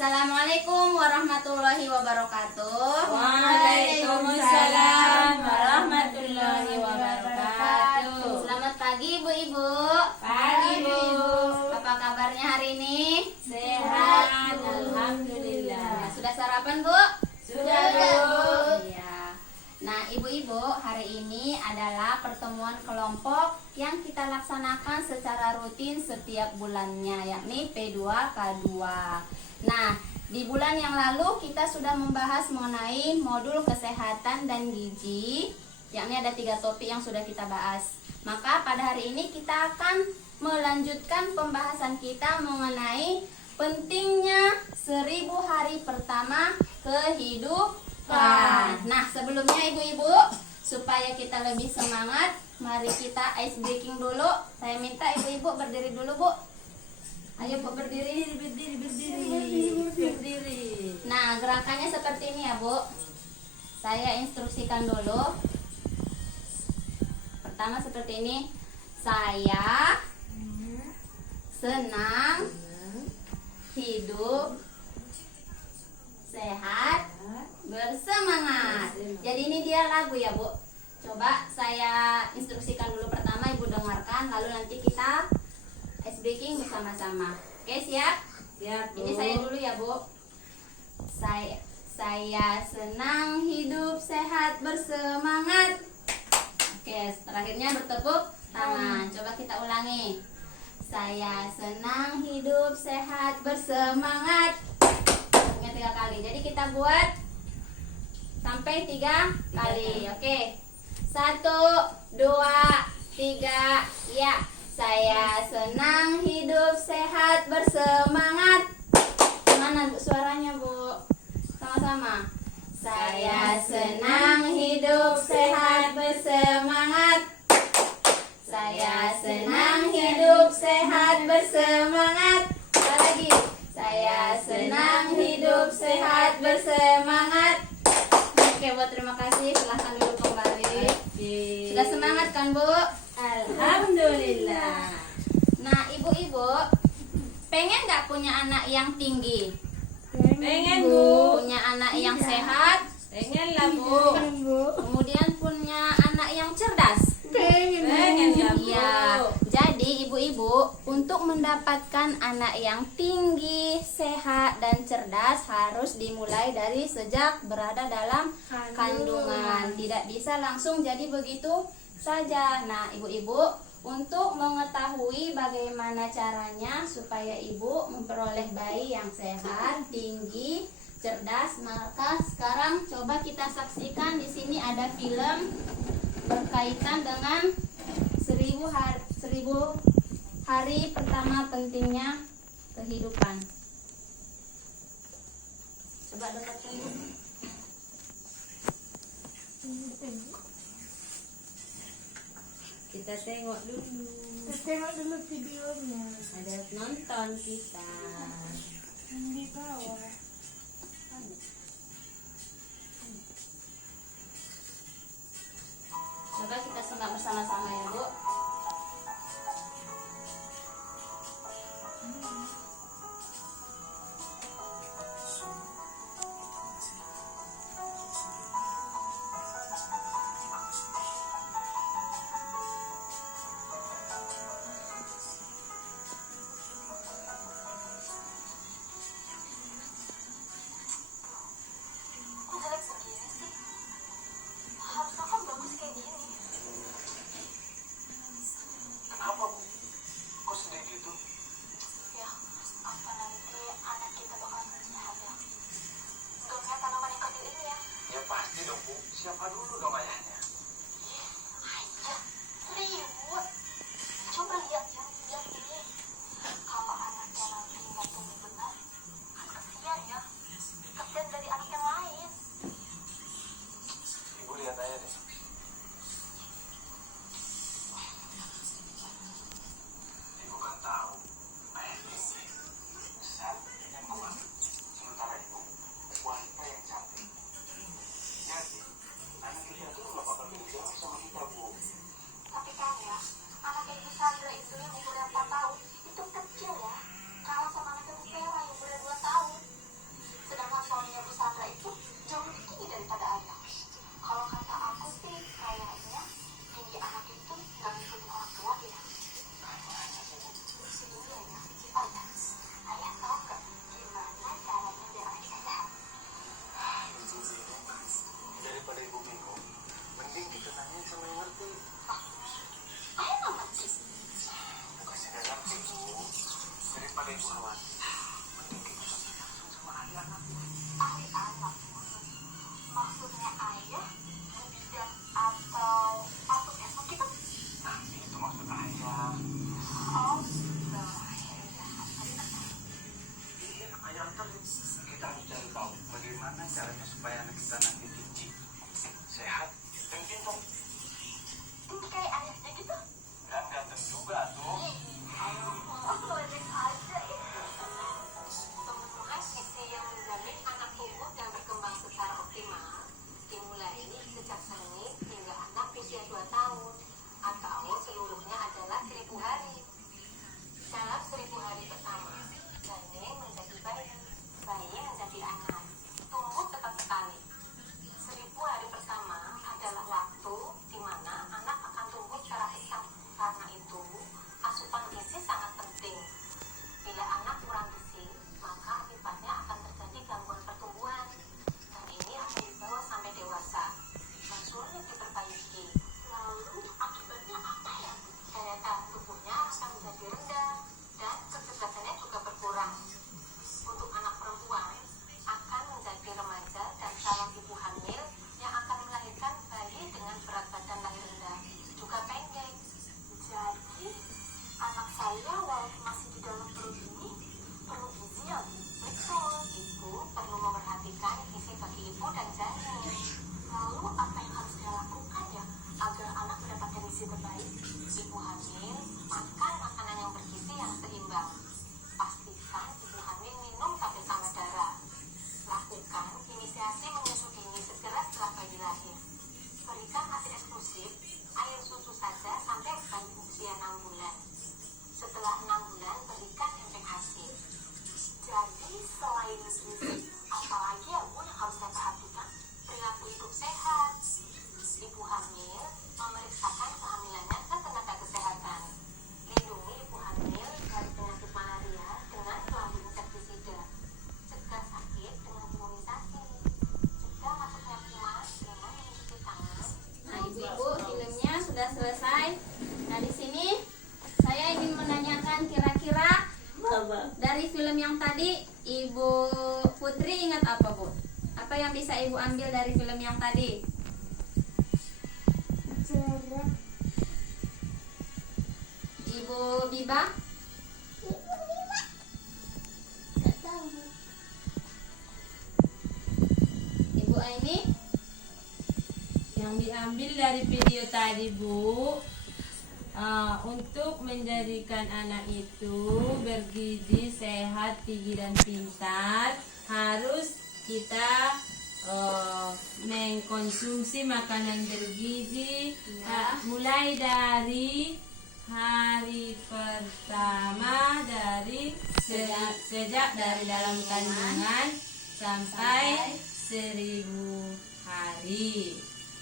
Assalamualaikum warahmatullahi wabarakatuh. Waalaikumsalam warahmatullahi wabarakatuh. Selamat pagi ibu-ibu. Pagi Bu. Apa kabarnya hari ini? Sehat, alhamdulillah. Sudah sarapan Bu? Sudah Bu. Iya. Nah ibu-ibu, hari ini adalah pertemuan kelompok yang kita laksanakan secara rutin setiap bulannya, yakni P2K2. Nah, di bulan yang lalu kita sudah membahas mengenai modul kesehatan dan gizi, yakni ada 3 topik yang sudah kita bahas. Maka pada hari ini kita akan melanjutkan pembahasan kita mengenai pentingnya 1000 hari pertama kehidupan. Nah, sebelumnya ibu-ibu, supaya kita lebih semangat, mari kita ice breaking dulu. Saya minta ibu-ibu berdiri dulu, Bu. Ayo Bu, berdiri. Berdiri. Nah, gerakannya seperti ini ya, Bu. Saya instruksikan dulu. Pertama seperti ini. Saya senang hidup sehat bersemangat. Jadi ini dia lagu ya, Bu. Coba saya instruksikan dulu pertama, Ibu dengarkan, lalu nanti kita ice breaking bersama-sama. Oke, siap? Siap Bu. Ini saya dulu ya, Bu. Saya senang hidup sehat bersemangat. Oke, terakhirnya bertepuk tangan. Coba kita ulangi. Saya senang hidup sehat bersemangat. Ingat 3 kali. Jadi kita buat sampai 3 kali. Oke. 1, 2, 3. Ya. Saya senang hidup sehat bersemangat. Mana Bu suaranya, Bu? Sama-sama. Saya senang hidup sehat bersemangat. Saya senang hidup sehat bersemangat. Sekali lagi. Saya senang hidup sehat bersemangat. Oke, Bu, terima kasih. Silahkan duduk kembali. Sudah semangat kan, Bu? Alhamdulillah. Nah, ibu-ibu, pengen nggak punya anak yang tinggi? Pengen Bu. Punya anak yang sehat? Pengen lah Bu. Kemudian punya anak yang cerdas? Pengen lah Bu. Iya. Jadi ibu-ibu, untuk mendapatkan anak yang tinggi, sehat, dan cerdas harus dimulai dari sejak berada dalam kandungan. Tidak bisa langsung jadi begitu saja. Nah, ibu-ibu, untuk mengetahui bagaimana caranya supaya ibu memperoleh bayi yang sehat, tinggi, cerdas, maka sekarang coba kita saksikan. Di sini ada film berkaitan dengan 1000 hari pertama pentingnya kehidupan. Coba dekatkan. Kita tengok dulu. Tengok dulu videonya Ada nonton kita. di bawah. Coba kita simak bersama-sama ya, Bu. Ibu khawatir? Maksudnya ayah, bidan atau patung esok gitu? Nah, itu maksud ayah. Oh, Iya, ayah antar. Kita harus cari tahu bagaimana caranya supaya anak kita nanti tinggi, sehat, dan pintar. tinggi kayak ayahnya gitu? Dan ganteng juga tuh. Oh, ledek aja ya. Pemenuhan gizi yang menjamin anak tumbuh dan berkembang secara optimal dimulai sejak janin hingga anak usia 2 tahun atau seluruhnya adalah 1000 hari. Dalam 1000 hari pertama, janin menjadi bayi, bayi menjadi anak, tumbuh cepat sekali. 1000 hari pertama adalah waktu di mana anak akan tumbuh secara pesat. Karena itu, asupan gizi sangat penting. Bila anak kurang gizi, maka akibatnya akan terjadi gangguan pertumbuhan. Dan ini akan dibawa sampai dewasa dan sulit diperbaiki. Lalu akibatnya apa ya? Daya tahan tubuhnya akan menjadi rendah dan kecerdasannya juga berkurang. Untuk anak perempuan akan menjadi remaja dan calon ibu hamil yang akan melahirkan bayi dengan berat badan lahir rendah juga pendek. Jadi, anak saya walaupun masih di dalam perut ini, perlu gizi ya, Bu? Betul, ibu perlu memperhatikan gizi bagi ibu dan janin. Lalu apa yang harus saya lakukan ya, agar anak mendapatkan gizi terbaik? Ibu hamil makan makanan yang bergizi yang seimbang. Pastikan ibu hamil minum tablet sama darah. Lakukan inisiasi menyusu dini segera setelah bayi lahir. Berikan ASI eksklusif, air susu saja sampai bayi usia 6 bulan. Setelah 6 bulan berikan empeng ASI. Jadi, selain gizi, apalagi ya, Bu, yang harus saya perhatikan? Perilaku hidup sehat. Ibu hamil memeriksakan kehamilannya ke tenaga kesehatan. Lindungi ibu hamil dari penyakit malaria dengan kelambu insektisida. Cegah sakit dengan imunisasi. Cegah masuknya kuman dengan mencuci tangan. Nah, ibu-ibu, filmnya sudah selesai. Nah, di sini saya ingin menanyakan kira-kira dari film yang tadi Ibu Putri ingat apa, Bu? Apa yang bisa Ibu ambil dari film yang tadi? Jarak. Ibu Biba? Gak tahu. Ibu Aini? Yang diambil dari video tadi, Bu, untuk menjadikan anak itu bergizi, sehat, tinggi dan pintar, harus kita mengkonsumsi makanan bergizi mulai dari hari pertama dari sejak dari dalam kandungan sampai 1000 hari.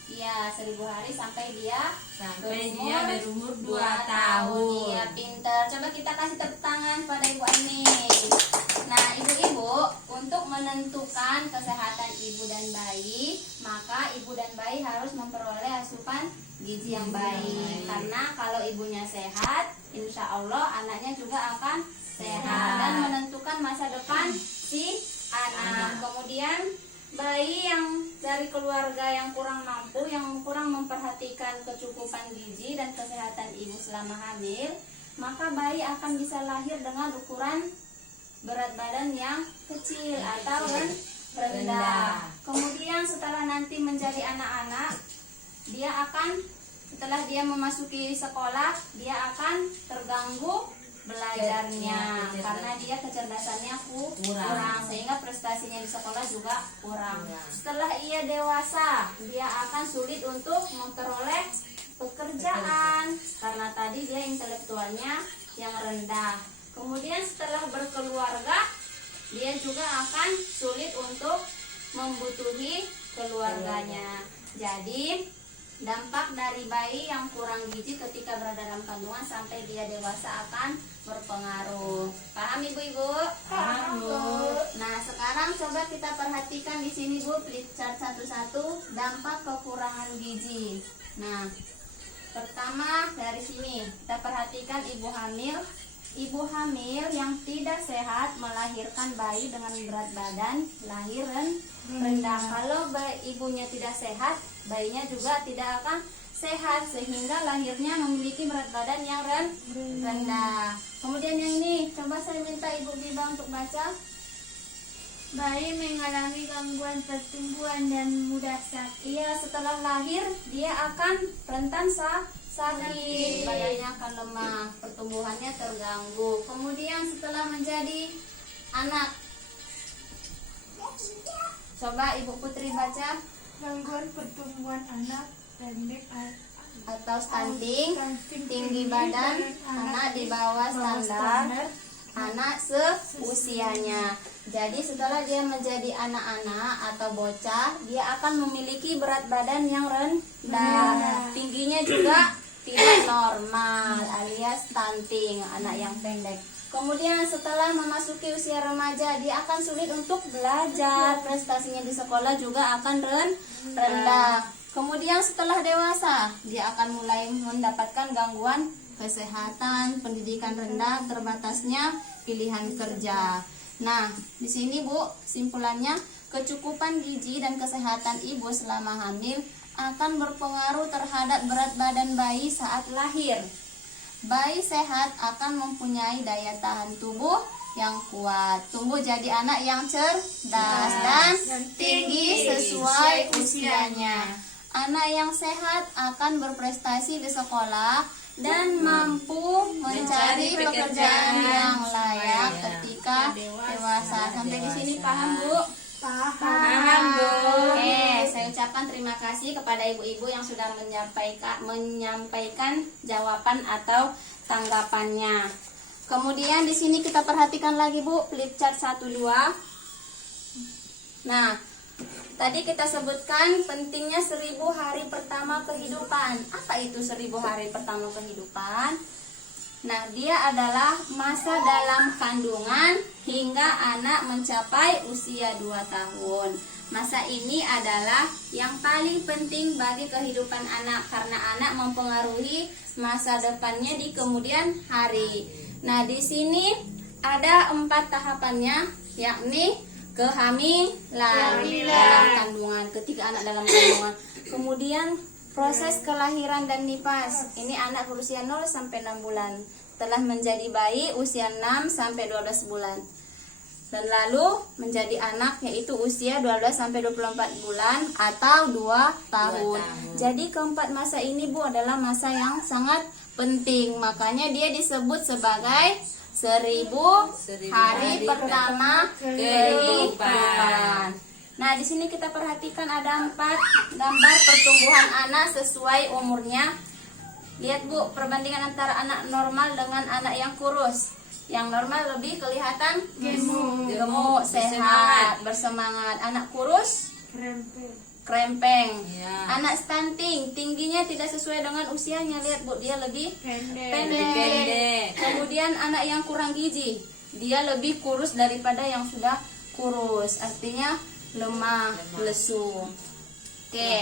Iya, 1000 hari sampai dia berumur 2 2 tahun. Iya, pinter. Coba kita kasih tepuk tangan pada Ibu Aini. Nah, ibu-ibu, untuk menentukan kesehatan ibu dan bayi, maka ibu dan bayi harus memperoleh asupan gizi yang baik. Karena kalau ibunya sehat, insya Allah anaknya juga akan sehat dan menentukan masa depan si anak. Kemudian bayi yang dari keluarga yang kurang mampu, yang kurang memperhatikan kecukupan gizi dan kesehatan ibu selama hamil, maka bayi akan bisa lahir dengan ukuran berat badan yang kecil atau rendah. Kemudian setelah nanti menjadi anak-anak, setelah dia memasuki sekolah, dia akan terganggu belajarnya karena dia kecerdasannya kurang, sehingga prestasinya di sekolah juga kurang. Setelah ia dewasa, dia akan sulit untuk memperoleh pekerjaan karena tadi dia intelektualnya yang rendah. Kemudian setelah berkeluarga, dia juga akan sulit untuk membutuhi keluarganya. Jadi dampak dari bayi yang kurang gizi ketika berada dalam kandungan sampai dia dewasa akan berpengaruh. Paham ibu-ibu? Paham, Bu. Nah, sekarang coba kita perhatikan di sini, Bu, flipchart satu-satu dampak kekurangan gizi. Nah, pertama dari sini kita perhatikan ibu hamil ibu hamil yang tidak sehat melahirkan bayi dengan berat badan lahir rendah. Kalau ibunya tidak sehat, bayinya juga tidak akan sehat sehingga lahirnya memiliki berat badan yang rendah. Kemudian yang ini, coba saya minta Ibu Biba untuk baca. Bayi mengalami gangguan pertumbuhan dan mudah sakit. Iya, setelah lahir dia akan rentan sakit, badannya akan lemah, pertumbuhannya terganggu. Kemudian setelah menjadi anak, coba Ibu Putri baca. Gangguan pertumbuhan anak pendek Atau stunting, tinggi badan anak di bawah standar anak seusianya. Jadi setelah dia menjadi anak-anak atau bocah, dia akan memiliki berat badan yang rendah, tingginya juga tidak normal alias stunting, anak yang pendek. Kemudian setelah memasuki usia remaja, dia akan sulit untuk belajar, prestasinya di sekolah juga akan rendah. Kemudian setelah dewasa, dia akan mulai mendapatkan gangguan kesehatan, pendidikan rendah, terbatasnya pilihan kerja. Nah, di sini Bu, simpulannya kecukupan gizi dan kesehatan ibu selama hamil akan berpengaruh terhadap berat badan bayi saat lahir. Bayi sehat akan mempunyai daya tahan tubuh yang kuat, tumbuh jadi anak yang cerdas dan tinggi sesuai usianya. Anak yang sehat akan berprestasi di sekolah dan mampu mencari pekerjaan yang layak ketika dewasa. Sampai di sini paham, Bu? Paham, Bu. Oke, saya ucapkan terima kasih kepada ibu-ibu yang sudah menyampaikan jawaban atau tanggapannya. Kemudian di sini kita perhatikan lagi, Bu, flip chart 1 2. Nah, tadi kita sebutkan pentingnya 1000 hari pertama kehidupan. Apa itu 1000 hari pertama kehidupan? Nah, dia adalah masa dalam kandungan hingga anak mencapai usia 2 tahun. Masa ini adalah yang paling penting bagi kehidupan anak karena anak mempengaruhi masa depannya di kemudian hari. Nah, di sini ada 4 tahapannya, yakni kehamilan dalam kandungan, ketika anak dalam kandungan. Kemudian proses kelahiran dan nifas. Ini anak berusia 0 sampai 6 bulan. Telah menjadi bayi usia 6 sampai 12 bulan. Dan lalu menjadi anak yaitu usia 12 sampai 24 bulan atau 2 tahun. Jadi keempat masa ini, Bu, adalah masa yang sangat penting. Makanya dia disebut sebagai 1000 hari pertama kehidupan. Nah, di sini kita perhatikan ada 4 gambar pertumbuhan anak sesuai umurnya. Lihat, Bu, perbandingan antara anak normal dengan anak yang kurus. Yang normal lebih kelihatan gemuk, sehat, bersemangat. Anak kurus krempeng. Anak stunting, tingginya tidak sesuai dengan usianya. Lihat, Bu, dia lebih pendek. Kemudian anak yang kurang gizi, dia lebih kurus daripada yang sudah kurus. Artinya lemah, lesu. Oke,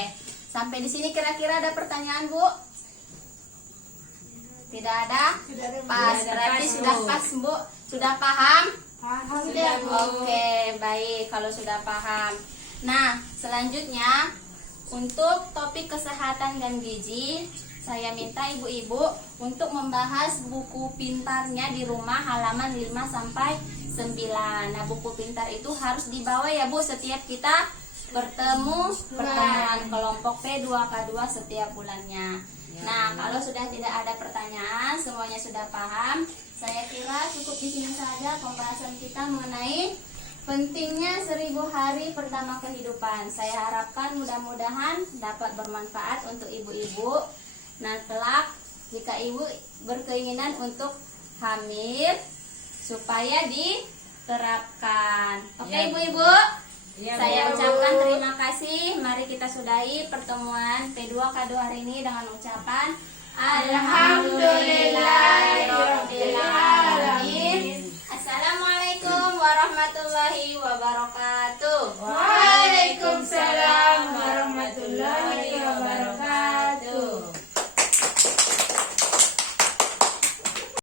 sampai di sini kira-kira ada pertanyaan, Bu? Tidak ada? Pas, berarti sudah pas, Bu. Sudah paham? Sudah, Bu. Oke, baik kalau sudah paham. Nah, selanjutnya untuk topik kesehatan dan gizi, saya minta ibu-ibu untuk membahas buku pintarnya di rumah halaman 5 sampai 9. Nah, buku pintar itu harus dibawa ya, Bu, setiap kita pertemuan kelompok P2K2 setiap bulannya. Nah, kalau sudah tidak ada pertanyaan, semuanya sudah paham, saya kira cukup di sini saja pembahasan kita mengenai pentingnya 1000 hari pertama kehidupan. Saya harapkan mudah-mudahan dapat bermanfaat untuk ibu-ibu. Nah, kelak jika ibu berkeinginan untuk hamil supaya diterapkan. Oke, ibu-ibu? Saya ucapkan terima kasih. Mari kita sudahi pertemuan P2K2 hari ini dengan ucapan Alhamdulillahirobbilalamin. Assalamualaikum warahmatullahi wabarakatuh. Waalaikumsalam